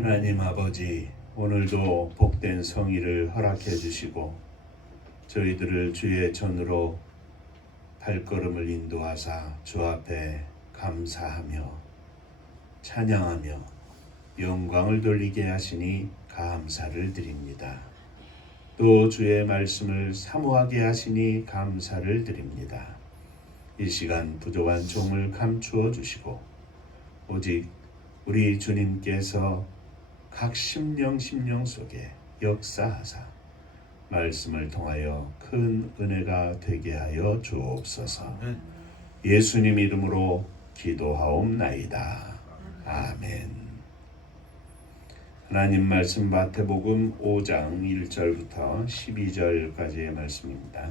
하나님 아버지, 오늘도 복된 성의를 허락해 주시고 저희들을 주의 전으로 발걸음을 인도하사 주 앞에 감사하며 찬양하며 영광을 돌리게 하시니 감사를 드립니다. 또 주의 말씀을 사모하게 하시니 감사를 드립니다. 이 시간 부족한 종을 감추어 주시고 오직 우리 주님께서 각 심령 속에 역사하사 말씀을 통하여 큰 은혜가 되게 하여 주옵소서. 예수님 이름으로 기도하옵나이다. 아멘. 하나님 말씀 마태복음 5장 1절부터 12절까지의 말씀입니다.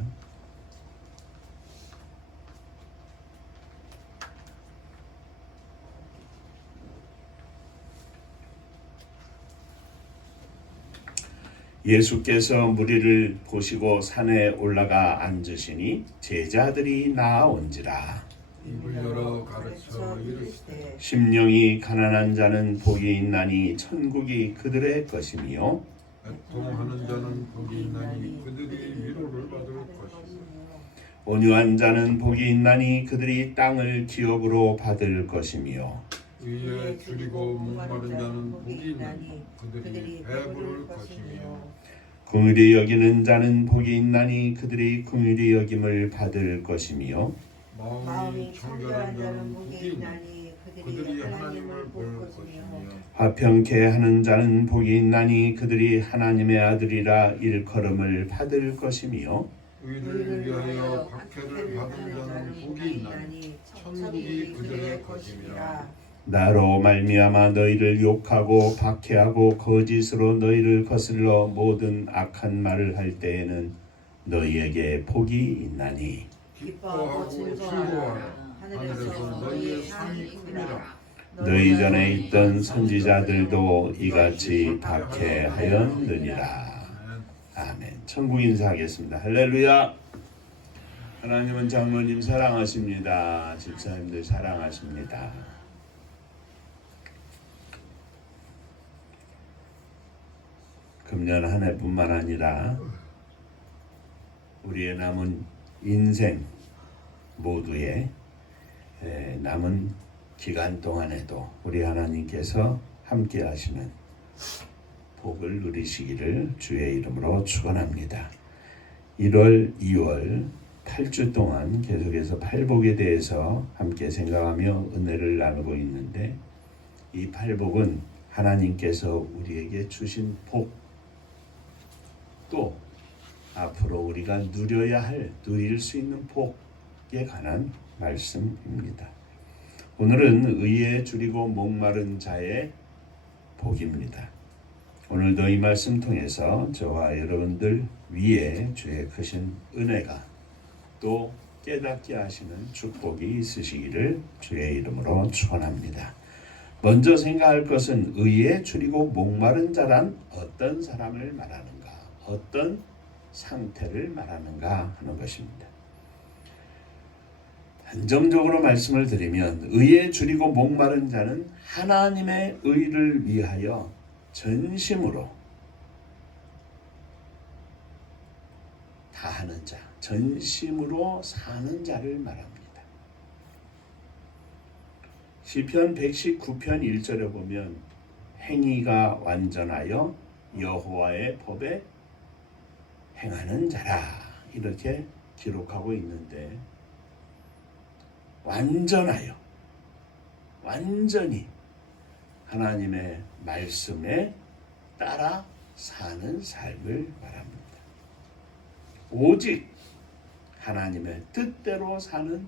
예수께서 무리를 보시고 산에 올라가 앉으시니 제자들이 나아온지라. 입을 열어 가르쳐 이르시되 심령이 가난한 자는 복이 있나니 천국이 그들의 것이며 애통하는 자는 복이 있나니 그들이 위로를 받을 것이며 온유한 자는 복이 있나니 그들이 땅을 기업으로 받을 것이며 의에 줄이고 목마른 자는 복이 있나니 그들이 배부를 것이며 긍휼히 여기는 자는 복이 있나니 그들이 긍휼히 여김을 받을 것이며 마음이 청결한 자는 복이 있나니 그들이 하나님을 볼 것이며 화평케 하는 자는 복이 있나니 그들이 하나님의 아들이라 일컬음을 받을 것이며 의를 위하여 박해를 받은 자는 복이 있나니 천국이 그들의 것이니라. 나로 말미암아 너희를 욕하고 박해하고 거짓으로 너희를 거슬러 모든 악한 말을 할 때에는 너희에게 복이 있나니 기뻐하고 즐거워하라. 하늘에서 너희의 상이 크니라. 너희 전에 있던 선지자들도 이같이 박해하였느니라. 아멘. 천국 인사하겠습니다. 할렐루야. 하나님은 장로님 사랑하십니다. 집사님들 사랑하십니다. 금년 한 해뿐만 아니라 우리의 남은 인생 모두의 남은 기간 동안에도 우리 하나님께서 함께 하시는 복을 누리시기를 주의 이름으로 축원합니다. 1월, 2월 8주 동안 계속해서 팔복에 대해서 함께 생각하며 은혜를 나누고 있는데 이 팔복은 하나님께서 우리에게 주신 복, 또 앞으로 우리가 누릴 수 있는 복에 관한 말씀입니다. 오늘은 의에 줄이고 목마른 자의 복입니다. 오늘도 이 말씀 통해서 저와 여러분들 위에 주의 크신 은혜가 또 깨닫게 하시는 축복이 있으시기를 주의 이름으로 축원합니다. 먼저 생각할 것은 의에 줄이고 목마른 자란 어떤 사람을 말하는가, 어떤 상태를 말하는가 하는 것입니다. 단정적으로 말씀을 드리면 의에 줄이고 목마른 자는 하나님의 의를 위하여 전심으로 다하는 자, 전심으로 사는 자를 말합니다. 시편 119편 1절에 보면 행위가 완전하여 여호와의 법에 행하는 자라 이렇게 기록하고 있는데 완전히 하나님의 말씀에 따라 사는 삶을 말합니다. 오직 하나님의 뜻대로 사는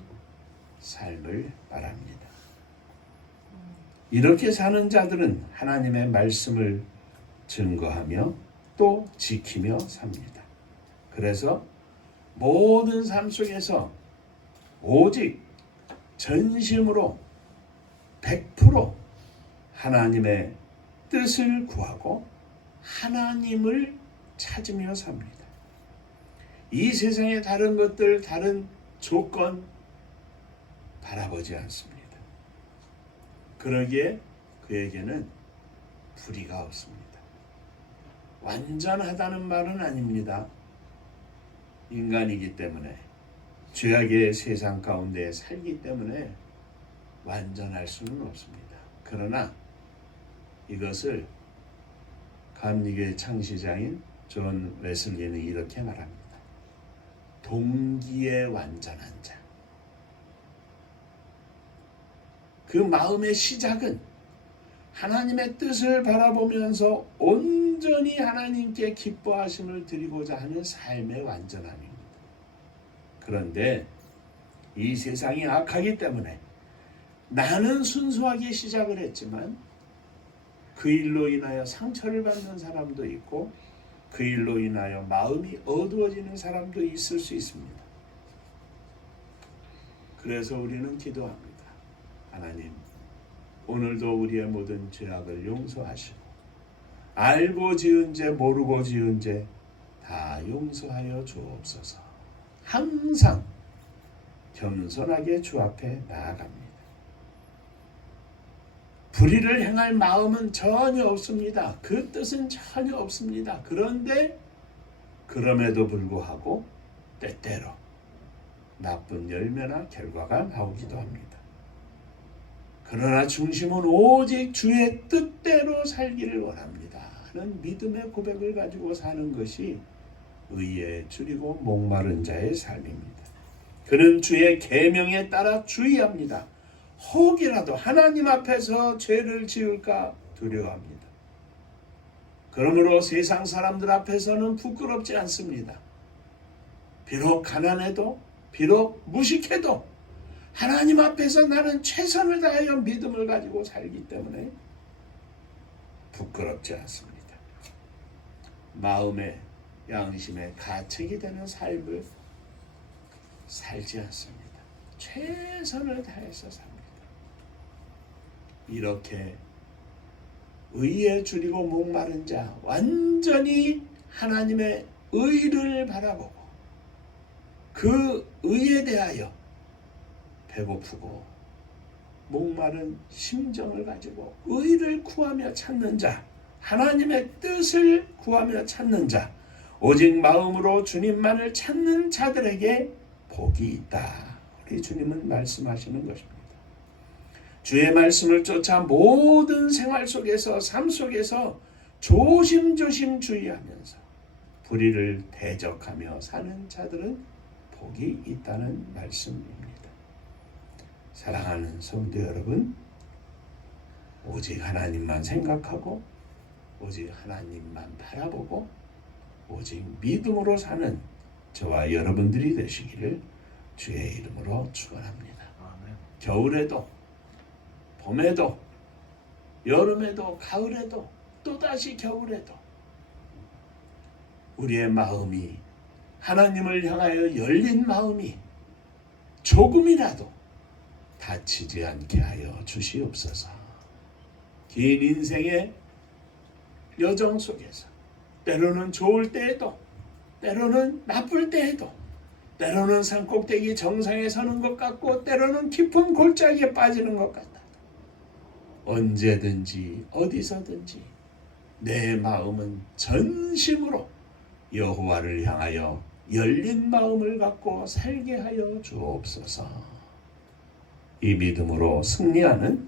삶을 말합니다. 이렇게 사는 자들은 하나님의 말씀을 증거하며 또 지키며 삽니다. 그래서 모든 삶 속에서 오직 전심으로 100% 하나님의 뜻을 구하고 하나님을 찾으며 삽니다. 이 세상의 다른 것들, 다른 조건 바라보지 않습니다. 그러기에 그에게는 불의가 없습니다. 완전하다는 말은 아닙니다. 인간이기 때문에, 죄악의 세상 가운데 살기 때문에 완전할 수는 없습니다. 그러나 이것을 감리교의 창시자인 존 웨슬리는 이렇게 말합니다. 동기에 완전한 자. 그 마음의 시작은 하나님의 뜻을 바라보면서 온전히 하나님께 기뻐하심을 드리고자 하는 삶의 완전함입니다. 그런데 이 세상이 악하기 때문에 나는 순수하게 시작을 했지만 그 일로 인하여 상처를 받는 사람도 있고 그 일로 인하여 마음이 어두워지는 사람도 있을 수 있습니다. 그래서 우리는 기도합니다. 하나님, 오늘도 우리의 모든 죄악을 용서하시고 알고 지은 죄 모르고 지은 죄 다 용서하여 주옵소서. 항상 겸손하게 주 앞에 나아갑니다. 불의를 행할 마음은 전혀 없습니다. 그 뜻은 전혀 없습니다. 그런데 그럼에도 불구하고 때때로 나쁜 열매나 결과가 나오기도 합니다. 그러나 중심은 오직 주의 뜻대로 살기를 원합니다 하는 믿음의 고백을 가지고 사는 것이 의에 줄이고 목마른 자의 삶입니다. 그는 주의 계명에 따라 주의합니다. 혹이라도 하나님 앞에서 죄를 지을까 두려워합니다. 그러므로 세상 사람들 앞에서는 부끄럽지 않습니다. 비록 가난해도 비록 무식해도 하나님 앞에서 나는 최선을 다하여 믿음을 가지고 살기 때문에 부끄럽지 않습니다. 마음의 양심에 가책이 되는 삶을 살지 않습니다. 최선을 다해서 삽니다. 이렇게 의에 줄이고 목마른 자, 완전히 하나님의 의를 바라보고 그 의에 대하여 배고프고 목마른 심정을 가지고 의를 구하며 찾는 자, 하나님의 뜻을 구하며 찾는 자, 오직 마음으로 주님만을 찾는 자들에게 복이 있다. 우리 주님은 말씀하시는 것입니다. 주의 말씀을 쫓아 모든 생활 속에서 삶 속에서 조심조심 주의하면서 불의를 대적하며 사는 자들은 복이 있다는 말씀입니다. 사랑하는 성도 여러분, 오직 하나님만 생각하고 오직 하나님만 바라보고 오직 믿음으로 사는 저와 여러분들이 되시기를 주의 이름으로 축원합니다. 겨울에도 봄에도 여름에도 가을에도 또다시 겨울에도 우리의 마음이 하나님을 향하여 열린 마음이 조금이라도 다치지 않게 하여 주시옵소서. 긴 인생의 여정 속에서 때로는 좋을 때에도 때로는 나쁠 때에도 때로는 산꼭대기 정상에 서는 것 같고 때로는 깊은 골짜기에 빠지는 것 같다. 언제든지 어디서든지 내 마음은 전심으로 여호와를 향하여 열린 마음을 갖고 살게 하여 주옵소서. 이 믿음으로 승리하는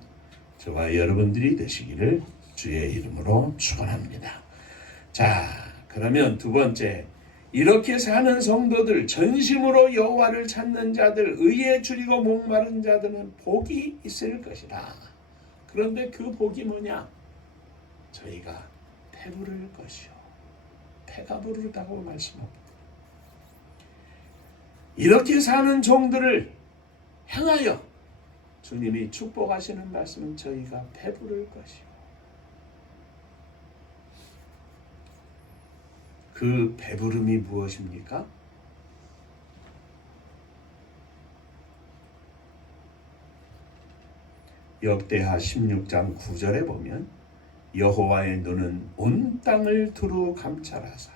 저와 여러분들이 되시기를 주의 이름으로 축원합니다. 자, 그러면 두 번째, 이렇게 사는 성도들, 전심으로 여호와를 찾는 자들, 의에 줄이고 목마른 자들은 복이 있을 것이라. 그런데 그 복이 뭐냐? 저희가 배부를 것이요 배가 부르다고 말씀합니다. 이렇게 사는 종들을 향하여 주님이 축복하시는 말씀은 저희가 배부를 것이요. 그 배부름이 무엇입니까? 역대하 16장 9절에 보면 여호와의 눈은 온 땅을 두루 감찰하사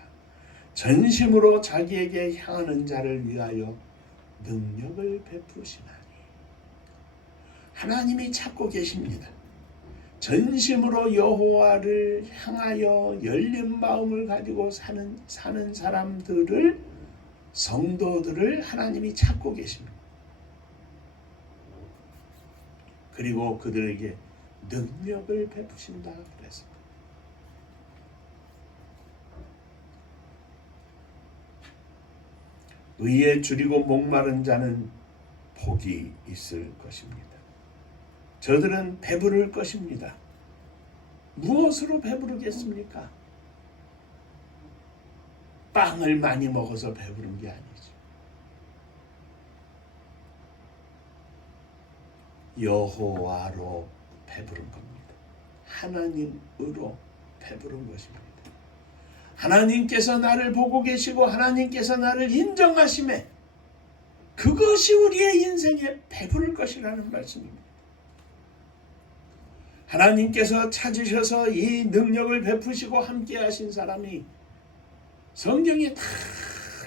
전심으로 자기에게 향하는 자를 위하여 능력을 베푸시나니. 하나님이 찾고 계십니다. 전심으로 여호와를 향하여 열린 마음을 가지고 사는 사람들을, 성도들을 하나님이 찾고 계십니다. 그리고 그들에게 능력을 베푸신다 그랬습니다. 의에 줄이고 목마른 자는 복이 있을 것입니다. 저들은 배부를 것입니다. 무엇으로 배부르겠습니까? 빵을 많이 먹어서 배부른 게 아니죠. 여호와로 배부른 겁니다. 하나님으로 배부른 것입니다. 하나님께서 나를 보고 계시고 하나님께서 나를 인정하심에 그것이 우리의 인생에 배부를 것이라는 말씀입니다. 하나님께서 찾으셔서 이 능력을 베푸시고 함께 하신 사람이 성경에 다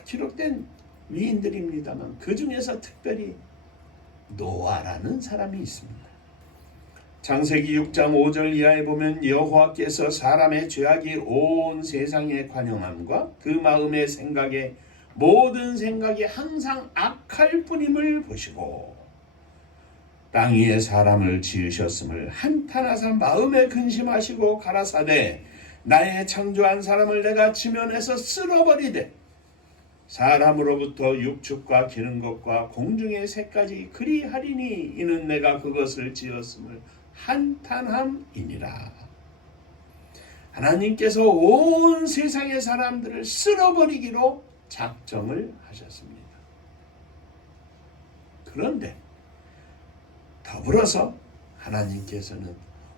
기록된 위인들입니다만 그 중에서 특별히 노아라는 사람이 있습니다. 창세기 6장 5절 이하에 보면 여호와께서 사람의 죄악이 온 세상에 관영함과 그 마음의 생각에 모든 생각이 항상 악할 뿐임을 보시고 땅 위에 사람을 지으셨음을 한탄하사 마음에 근심하시고 가라사대 나의 창조한 사람을 내가 지면에서 쓸어버리되 사람으로부터 육축과 기는 것과 공중의 새까지 그리하리니 이는 내가 그것을 지었음을 한탄함이니라. 하나님께서 온 세상의 사람들을 쓸어버리기로 작정을 하셨습니다. 그런데 더불어서 하나님께서는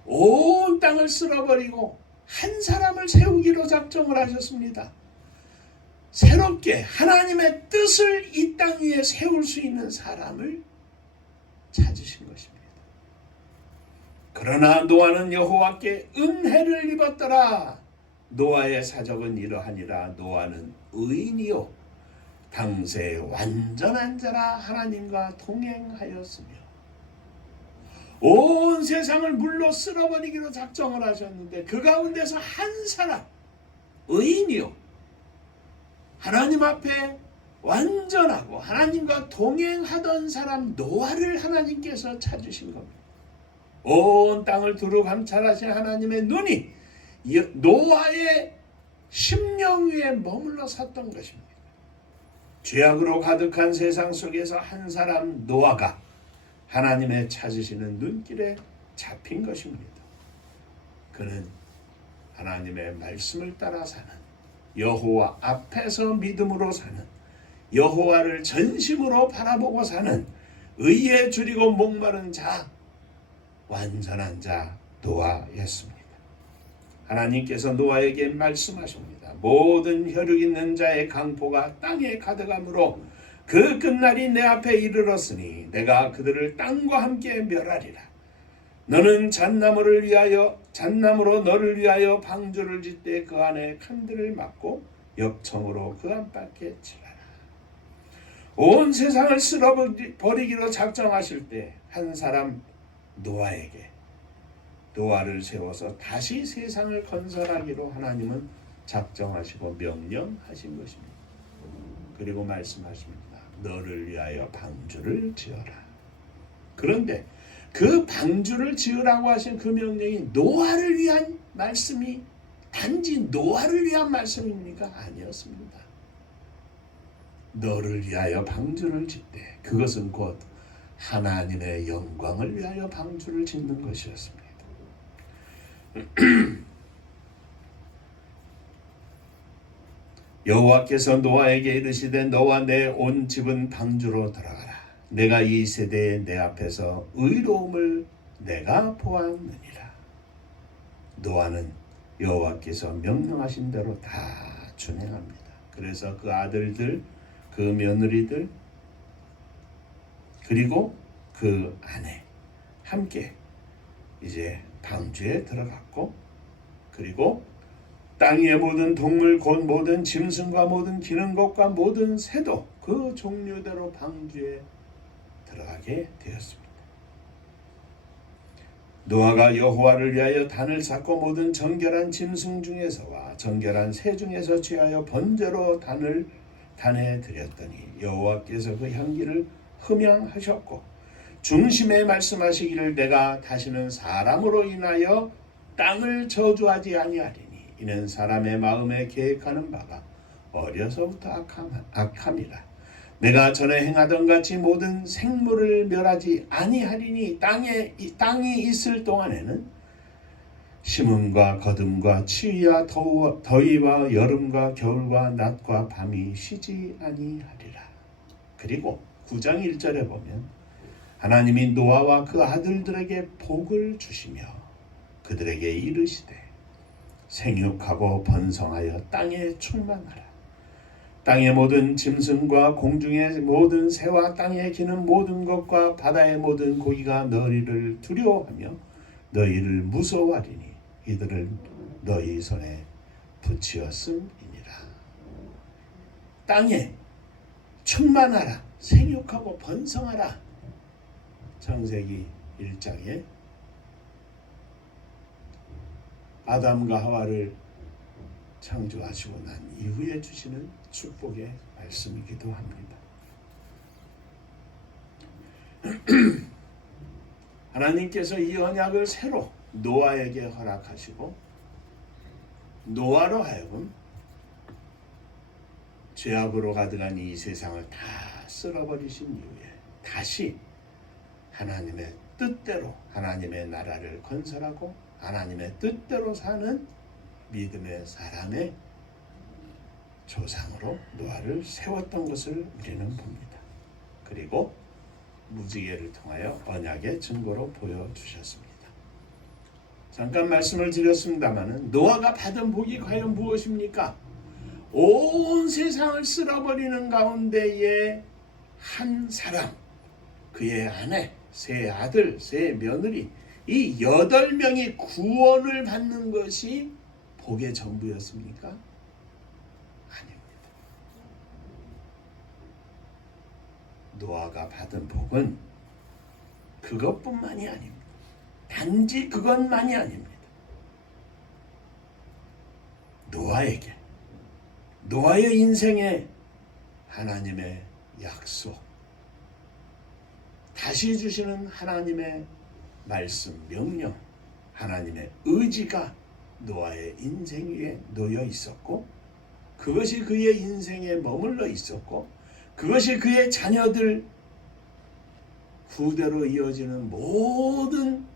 온 땅을 쓸어버리고 한 사람을 세우기로 작정을 하셨습니다. 새롭게 하나님의 뜻을 이 땅 위에 세울 수 있는 사람을 찾으신 것입니다. 그러나 노아는 여호와께 은혜를 입었더라. 노아의 사적은 이러하니라. 노아는 의인이요 당세 완전한 자라 하나님과 동행하였으며 온 세상을 물로 쓸어버리기로 작정을 하셨는데 그 가운데서 한 사람 의인이요 하나님 앞에 완전하고 하나님과 동행하던 사람 노아를 하나님께서 찾으신 겁니다. 온 땅을 두루 감찰하신 하나님의 눈이 노아의 심령 위에 머물러 섰던 것입니다. 죄악으로 가득한 세상 속에서 한 사람 노아가 하나님의 찾으시는 눈길에 잡힌 것입니다. 그는 하나님의 말씀을 따라 사는, 여호와 앞에서 믿음으로 사는, 여호와를 전심으로 바라보고 사는 의에 줄이고 목마른 자, 완전한 자 노아였습니다. 하나님께서 노아에게 말씀하십니다. 모든 혈육 있는 자의 강포가 땅에 가득함으로 그 끝날이 내 앞에 이르렀으니 내가 그들을 땅과 함께 멸하리라. 너는 잣나무로 너를 위하여 방주를 짓되 그 안에 칸들을 막고 역청으로 그 안팎에 칠하라. 온 세상을 쓸어버리기로 작정하실 때 한 사람 노아에게 노아를 세워서 다시 세상을 건설하기로 하나님은 작정하시고 명령하신 것입니다. 그리고 말씀하십니다. 너를 위하여 방주를 지어라. 그런데 그 방주를 지으라고 하신 그 명령이 노아를 위한 말씀이 단지 노아를 위한 말씀입니까? 아니었습니다. 너를 위하여 방주를 짓되 그것은 곧 하나님의 영광을 위하여 방주를 짓는 것이었습니다. 여호와께서 노아에게 이르시되 너와 내 온 집은 방주로 들어가라. 내가 이 세대에 내 앞에서 의로움을 내가 보았느니라. 노아는 여호와께서 명령하신 대로 다 준행합니다. 그래서 그 아들들, 그 며느리들, 그리고 그 아내 함께 이제 방주에 들어갔고, 그리고 땅 위의 모든 동물 곧 모든 짐승과 모든 기는 것과 모든 새도 그 종류대로 방주에 들어가게 되었습니다. 노아가 여호와를 위하여 단을 쌓고 모든 정결한 짐승 중에서와 정결한 새 중에서 취하여 번제로 단에 드렸더니 여호와께서 그 향기를 흠양하셨고 중심에 말씀하시기를 내가 다시는 사람으로 인하여 땅을 저주하지 아니하리니 이는 사람의 마음에 계획하는 바가 어려서부터 악함이라. 내가 전에 행하던 같이 모든 생물을 멸하지 아니하리니 땅이 있을 동안에는 심음과 거듭과 추위와 더위와 여름과 겨울과 낮과 밤이 쉬지 아니하리라. 그리고 9장 1절에 보면 하나님이 노아와 그 아들들에게 복을 주시며 그들에게 이르시되 생육하고 번성하여 땅에 충만하라. 땅의 모든 짐승과 공중의 모든 새와 땅에 기는 모든 것과 바다의 모든 고기가 너희를 두려워하며 너희를 무서워하리니 이들을 너희 손에 붙이었음이니라. 땅에 충만하라, 생육하고 번성하라. 창세기 1장에 아담과 하와를 창조하시고 난 이후에 주시는 축복의 말씀이기도 합니다. 하나님께서 이 언약을 새로 노아에게 허락하시고 노아로 하여금 죄악으로 가득한 이 세상을 다 쓸어버리신 이후에 다시 하나님의 뜻대로 하나님의 나라를 건설하고 하나님의 뜻대로 사는 믿음의 사람의 조상으로 노아를 세웠던 것을 우리는 봅니다. 그리고 무지개를 통하여 언약의 증거로 보여주셨습니다. 잠깐 말씀을 드렸습니다마는 노아가 받은 복이 과연 무엇입니까? 온 세상을 쓸어버리는 가운데에 한 사람, 그의 아내, 세 아들, 세 며느리, 이 8명이 구원을 받는 것이 복의 전부였습니까? 아닙니다. 노아가 받은 복은 그것뿐만이 아닙니다. 단지 그것만이 아닙니다. 노아에게, 노아의 인생에 하나님의 약속, 다시 주시는 하나님의 말씀, 명령, 하나님의 의지가 노아의 인생 위에 놓여 있었고 그것이 그의 인생에 머물러 있었고 그것이 그의 자녀들 후대로 이어지는 모든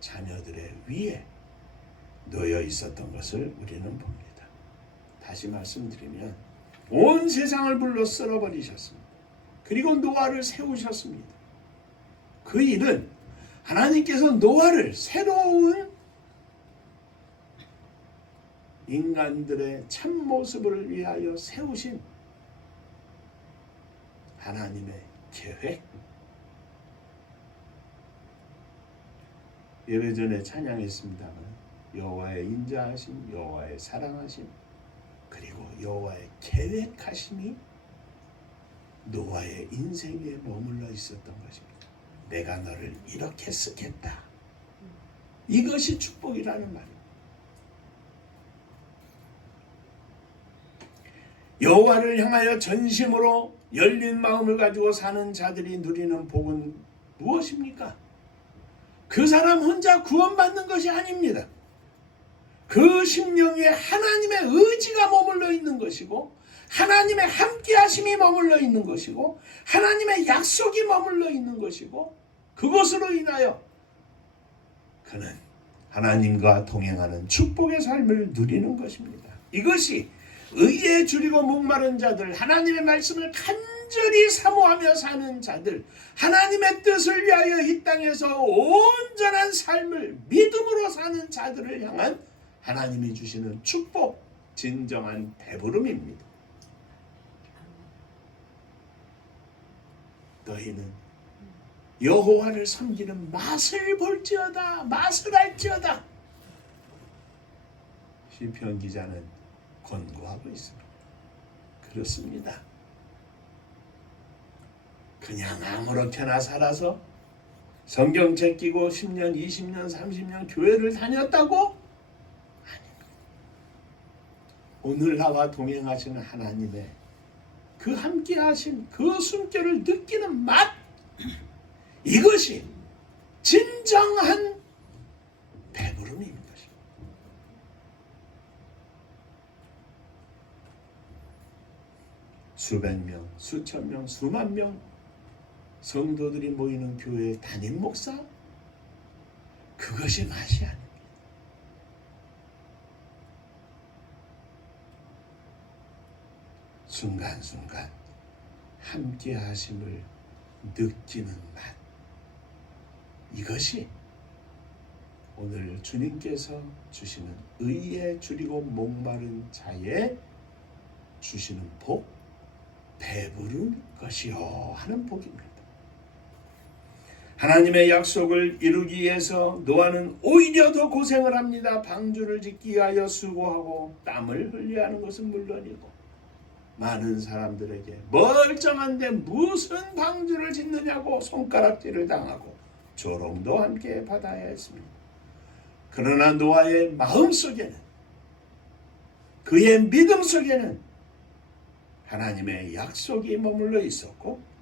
자녀들의 위에 놓여 있었던 것을 우리는 봅니다. 다시 말씀드리면 온 세상을 불러 쓸어버리셨습니다. 그리고 노아를 세우셨습니다. 그 일은 하나님께서 노아를 새로운 인간들의 참모습을 위하여 세우신 하나님의 계획. 예배전에 찬양했습니다만 여호와의 인자하심, 여호와의 사랑하심, 그리고 여호와의 계획하심이 노아의 인생 위에 머물러 있었던 것입니다. 내가 너를 이렇게 쓰겠다. 이것이 축복이라는 말입니다. 여호와를 향하여 전심으로 열린 마음을 가지고 사는 자들이 누리는 복은 무엇입니까? 그 사람 혼자 구원받는 것이 아닙니다. 그 심령에 하나님의 의지가 머물러 있는 것이고 하나님의 함께하심이 머물러 있는 것이고 하나님의 약속이 머물러 있는 것이고 그것으로 인하여 그는 하나님과 동행하는 축복의 삶을 누리는 것입니다. 이것이 의에 줄이고 목마른 자들, 하나님의 말씀을 간절히 사모하며 사는 자들, 하나님의 뜻을 위하여 이 땅에서 온전한 삶을 믿음으로 사는 자들을 향한 하나님이 주시는 축복, 진정한 배부름입니다. 너희는 여호와를 섬기는 맛을 볼지어다, 맛을 알지어다. 시편 기자는 권고하고 있습니다. 그렇습니다. 그냥 아무렇게나 살아서 성경 제끼고 10년, 20년, 30년 교회를 다녔다고? 아닙니다. 오늘 나와 동행하시는 하나님의 그 함께 하신 그 숨결을 느끼는 맛, 이것이 진정한 배부름인 것입니다. 수백 명, 수천 명, 수만 명 성도들이 모이는 교회의 담임 목사, 그것이 맛이 아닙니다. 순간순간 함께 하심을 느끼는 맛, 이것이 오늘 주님께서 주시는 의에 줄이고 목마른 자에 주시는 복, 배부른 것이요 하는 복입니다. 하나님의 약속을 이루기 위해서 노아는 오히려 더 고생을 합니다. 방주를 짓기 위하여 수고하고 땀을 흘려야 하는 것은 물론이고, 많은 사람들에게 멀쩡한데 무슨 방주를 짓느냐고 손가락질을 당하고 조롱도 함께 받아야 했습니다. 그러나 노아의 마음속에는, 그의 믿음 속에는 하나님의 약속이 머물러 있었고,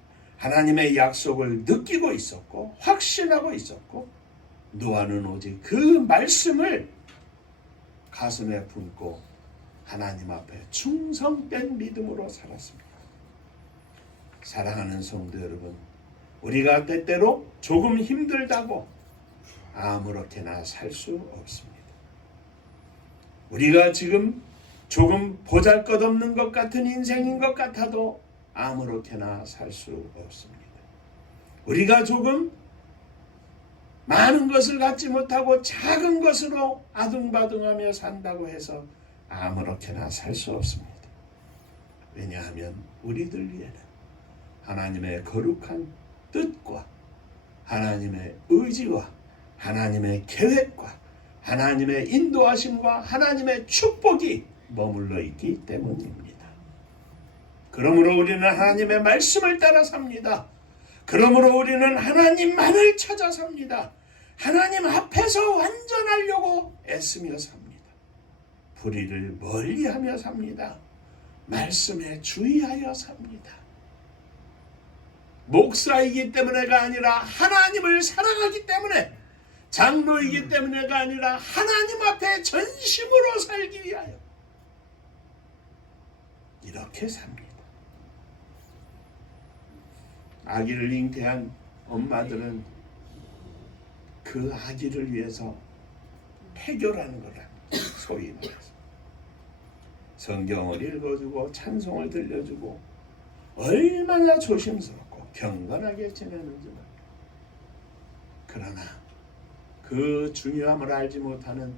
하나님의 약속을 느끼고 있었고 확신하고 있었고, 노아는 오직 그 말씀을 가슴에 품고 하나님 앞에 충성된 믿음으로 살았습니다. 사랑하는 성도 여러분, 우리가 때때로 조금 힘들다고 아무렇게나 살 수 없습니다. 우리가 지금 조금 보잘것없는 것 같은 인생인 것 같아도 아무렇게나 살 수 없습니다. 우리가 조금 많은 것을 갖지 못하고 작은 것으로 아둥바둥하며 산다고 해서 아무렇게나 살 수 없습니다. 왜냐하면 우리들 위에는 하나님의 거룩한 뜻과 하나님의 의지와 하나님의 계획과 하나님의 인도하심과 하나님의 축복이 머물러 있기 때문입니다. 그러므로 우리는 하나님의 말씀을 따라 삽니다. 그러므로 우리는 하나님만을 찾아 삽니다. 하나님 앞에서 완전하려고 애쓰며 삽니다. 불의를 멀리하며 삽니다. 말씀에 주의하여 삽니다. 목사이기 때문에가 아니라 하나님을 사랑하기 때문에, 장로이기 때문에가 아니라 하나님 앞에 전심으로 살기 위하여 이렇게 삽니다. 아기를 잉태한 엄마들은 그 아기를 위해서 태교라는 걸 합니다. 소위 말해서 성경을 읽어주고 찬송을 들려주고 얼마나 조심스럽고 경건하게 지내는지 모릅니다. 그러나 그 중요함을 알지 못하는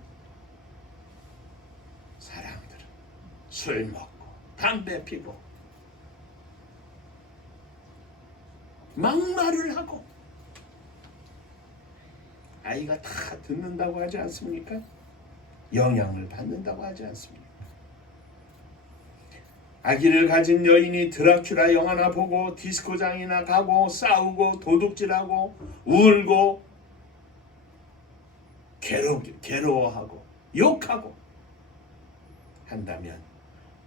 사람들은 술 먹고 담배 피고 막말을 하고, 아이가 다 듣는다고 하지 않습니까? 영향을 받는다고 하지 않습니까? 아기를 가진 여인이 드라큘라 영화나 보고 디스코장이나 가고 싸우고 도둑질하고 울고 괴로워하고 욕하고 한다면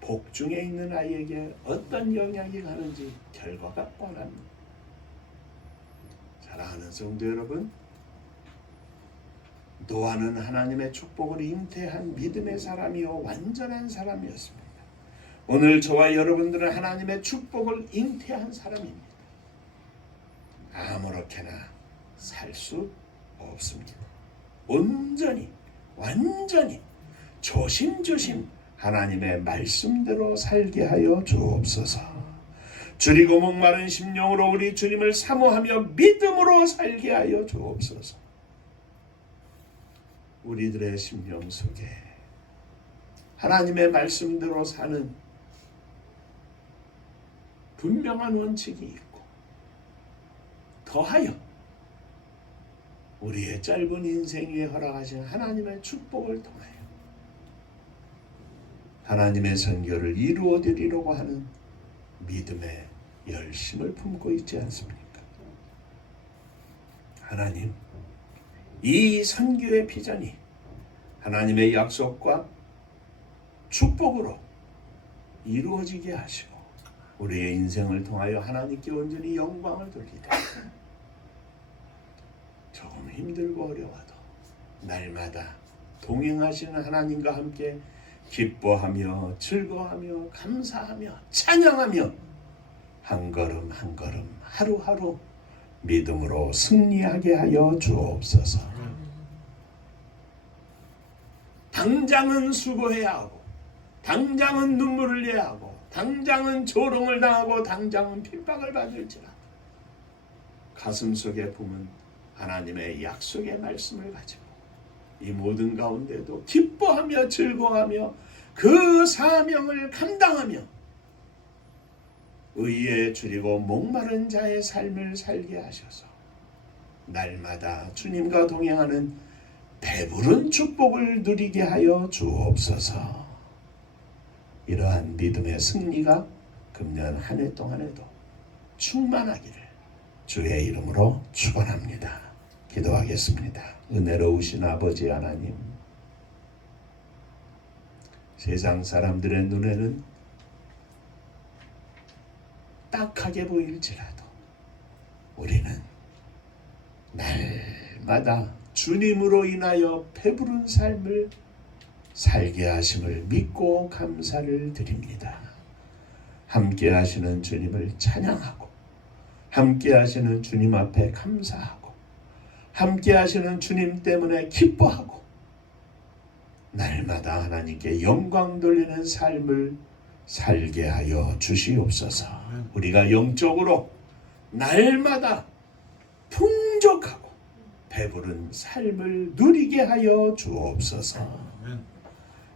복중에 있는 아이에게 어떤 영향이 가는지 결과가 뻔합니다. 사랑하는 성도 여러분, 노아는 하나님의 축복을 잉태한 믿음의 사람이요 완전한 사람이었습니다. 오늘 저와 여러분들은 하나님의 축복을 잉태한 사람입니다. 아무렇게나 살 수 없습니다. 온전히 완전히 조심조심 하나님의 말씀대로 살게 하여 주옵소서. 줄이고 목마른 심령으로 우리 주님을 사모하며 믿음으로 살게 하여 주옵소서. 우리들의 심령 속에 하나님의 말씀대로 사는 분명한 원칙이 있고, 더하여 우리의 짧은 인생 위에 허락하신 하나님의 축복을 통하여 하나님의 선교를 이루어드리려고 하는 믿음의 열심을 품고 있지 않습니까? 하나님, 이 선교의 비전이 하나님의 약속과 축복으로 이루어지게 하시고 우리의 인생을 통하여 하나님께 온전히 영광을 돌리되 조금 힘들고 어려워도 날마다 동행하시는 하나님과 함께 기뻐하며 즐거워하며 감사하며 찬양하며 한 걸음 한 걸음 하루하루 믿음으로 승리하게 하여 주옵소서. 당장은 수고해야 하고 당장은 눈물을 흘려야 하고 당장은 조롱을 당하고 당장은 핍박을 받을지라도 가슴속에 품은 하나님의 약속의 말씀을 가지고 이 모든 가운데도 기뻐하며 즐거워하며 그 사명을 감당하며 의에 줄이고 목마른 자의 삶을 살게 하셔서 날마다 주님과 동행하는 배부른 축복을 누리게 하여 주옵소서. 이러한 믿음의 승리가 금년 한 해 동안에도 충만하기를 주의 이름으로 축원합니다. 기도하겠습니다. 은혜로우신 아버지 하나님, 세상 사람들의 눈에는 딱하게 보일지라도 우리는 날마다 주님으로 인하여 배부른 삶을 살게 하심을 믿고 감사를 드립니다. 함께 하시는 주님을 찬양하고 함께 하시는 주님 앞에 감사하고 함께 하시는 주님 때문에 기뻐하고 날마다 하나님께 영광 돌리는 삶을 살게 하여 주시옵소서. 우리가 영적으로 날마다 풍족하고 배부른 삶을 누리게 하여 주옵소서.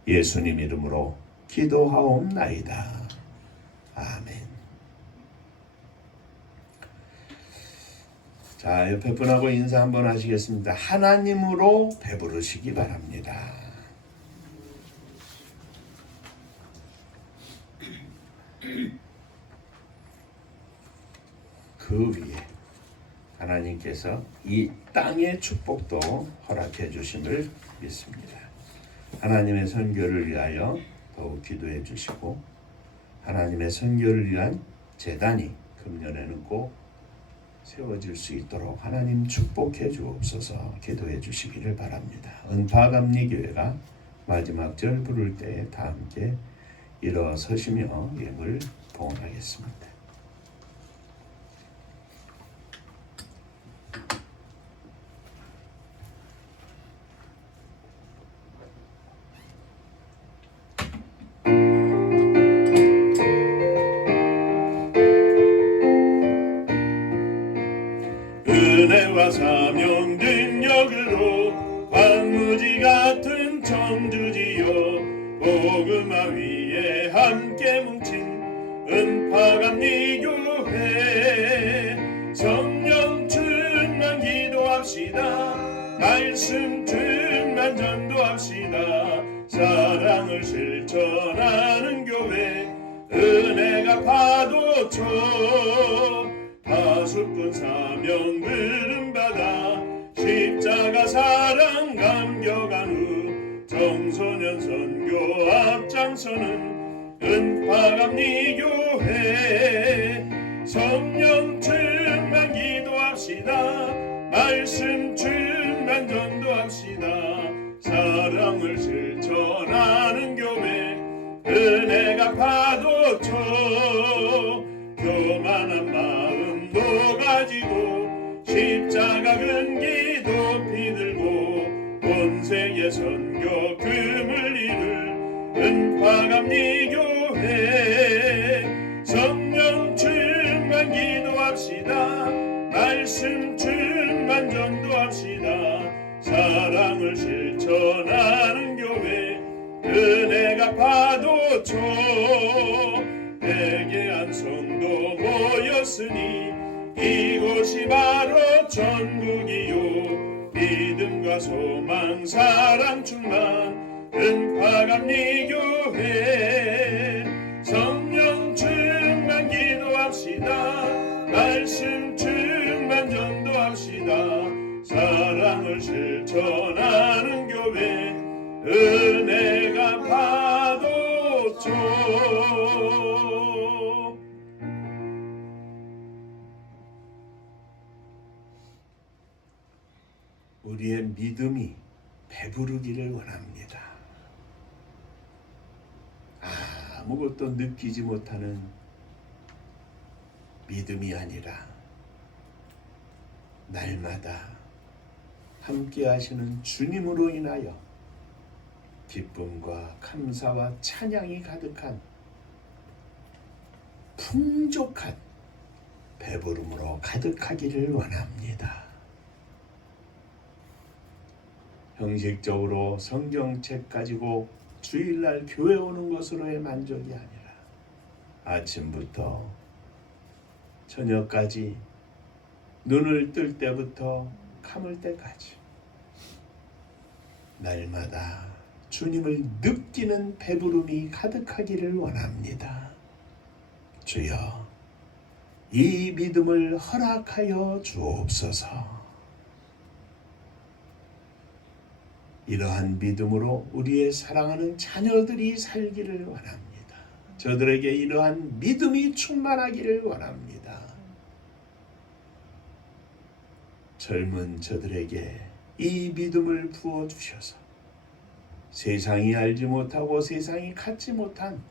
예수님 이름으로 기도하옵나이다. 아멘. 자, 옆에 분하고 인사 한번 하시겠습니다. 하나님으로 배부르시기 바랍니다. 그 위에 하나님께서 이 땅의 축복도 허락해 주심을 믿습니다. 하나님의 선교를 위하여 더욱 기도해 주시고 하나님의 선교를 위한 제단이 금년에는 꼭 세워질 수 있도록 하나님 축복해 주옵소서. 기도해 주시기를 바랍니다. 은파감리교회가 마지막 절 부를 때 다 함께 일어서시며 예물 봉헌하겠습니다. 은혜와 사명 능력으로 황무지 같은 청주지요 복음화 위에 함께 뭉친 은파감리교회 성령 충만 기도합시다. 말씀 충만 전도합시다. 사랑을 실천하는 교회 은혜가 파도쳐 다섯분 사명 부름받아 십자가 사랑 감격한 후 청소년 선교 앞장서는 은파감리교회 성령 충만 기도합시다. 말씀 충만 전도합시다. 사랑을 실천하는 교회 은혜가 파도쳐 교만한 마음도 가지고 십자가 근기 높이 들고 온 세계 선교 금을 이룰 은파감리교회 성령 충만 기도합시다. 말씀 충만 전도합시다. 사랑을 실천하는 교회 은혜가 파도쳐 회개한 성도 모였으니 이곳이 바로 천국이요 믿음과 소망 사랑 충만 은파감리교회 성령 충만 기도합시다. 말씀 충만 전도합시다. 사랑을 실천하는 교회 은혜가 파도죠. 우리의 믿음이 배부르기를 원합니다. 아무것도 느끼지 못하는 믿음이 아니라 날마다 함께 하시는 주님으로 인하여 기쁨과 감사와 찬양이 가득한 풍족한 배부름으로 가득하기를 원합니다. 형식적으로 성경책 가지고 주일날 교회 오는 것으로의 만족이 아니라 아침부터 저녁까지 눈을 뜰 때부터 감을 때까지 날마다 주님을 느끼는 배부름이 가득하기를 원합니다. 주여, 이 믿음을 허락하여 주옵소서. 이러한 믿음으로 우리의 사랑하는 자녀들이 살기를 원합니다. 저들에게 이러한 믿음이 충만하기를 원합니다. 젊은 저들에게 이 믿음을 부어주셔서 세상이 알지 못하고 세상이 갖지 못한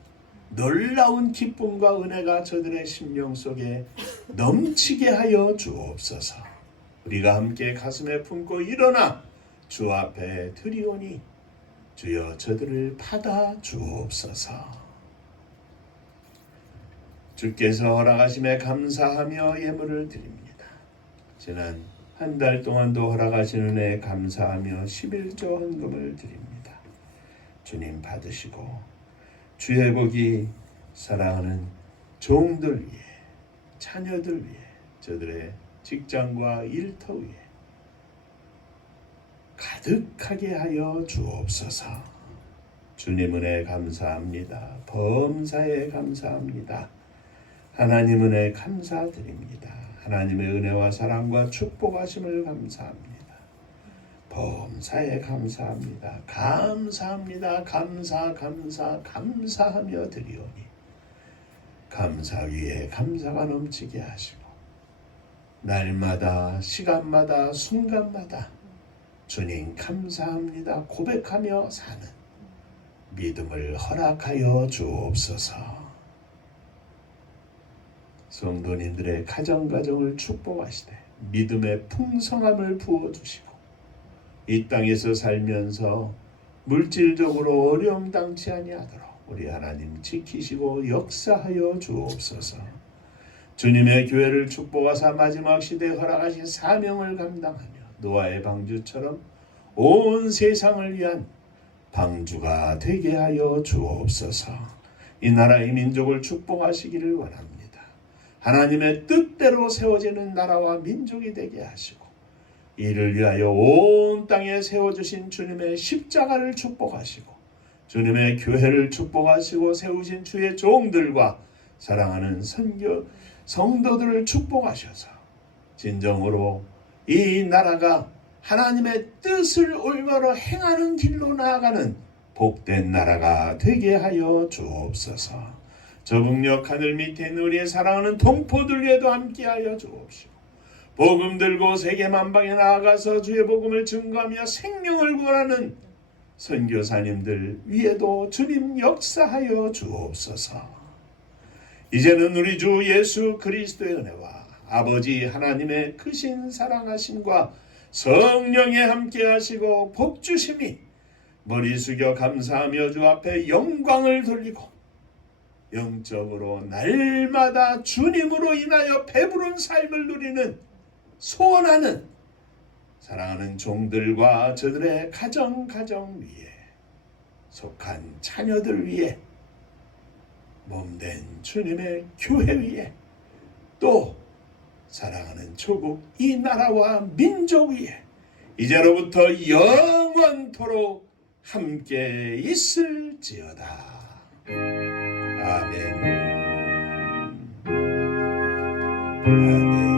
놀라운 기쁨과 은혜가 저들의 심령 속에 넘치게 하여 주옵소서. 우리가 함께 가슴에 품고 일어나 주 앞에 드리오니 주여 저들을 받아 주옵소서. 주께서 허락하심에 감사하며 예물을 드립니다. 지난 한 달 동안도 허락하신 은혜에 감사하며 11조 헌금을 드립니다. 주님 받으시고 주의 복이 사랑하는 종들 위에, 자녀들 위에, 저들의 직장과 일터 위에 가득하게 하여 주옵소서. 주님 은혜 감사합니다. 범사에 감사합니다. 하나님 은혜 감사드립니다. 하나님의 은혜와 사랑과 축복하심을 감사합니다. 범사에 감사합니다. 감사합니다. 감사하며 드리오니 감사 위에 감사가 넘치게 하시고 날마다 시간마다 순간마다 주님 감사합니다 고백하며 사는 믿음을 허락하여 주옵소서. 성도님들의 가정을 축복하시되 믿음의 풍성함을 부어주시고 이 땅에서 살면서 물질적으로 어려움 당치 아니하도록 우리 하나님 지키시고 역사하여 주옵소서. 주님의 교회를 축복하사 마지막 시대에 허락하신 사명을 감당하며 노아의 방주처럼 온 세상을 위한 방주가 되게 하여 주옵소서. 이 나라의 민족을 축복하시기를 원합니다. 하나님의 뜻대로 세워지는 나라와 민족이 되게 하시고 이를 위하여 온 땅에 세워주신 주님의 십자가를 축복하시고 주님의 교회를 축복하시고 세우신 주의 종들과 사랑하는 성도들을 축복하셔서 진정으로 이 나라가 하나님의 뜻을 올바로 행하는 길로 나아가는 복된 나라가 되게 하여 주옵소서. 저북녘 하늘 밑에 있는 우리의 사랑하는 동포들 위에도 함께하여 주옵시고 복음 들고 세계 만방에 나아가서 주의 복음을 증거하며 생명을 구원하는 선교사님들 위에도 주님 역사하여 주옵소서. 이제는 우리 주 예수 그리스도의 은혜와 아버지 하나님의 크신 사랑하심과 성령의 함께하시고 복주심이 머리 숙여 감사하며 주 앞에 영광을 돌리고 영적으로 날마다 주님으로 인하여 배부른 삶을 누리는 소원하는 사랑하는 종들과 저들의 가정 위에 속한 자녀들 위에 몸된 주님의 교회 위에 또 사랑하는 조국 이 나라와 민족 위에 이제로부터 영원토록 함께 있을지어다. 아멘. 아멘.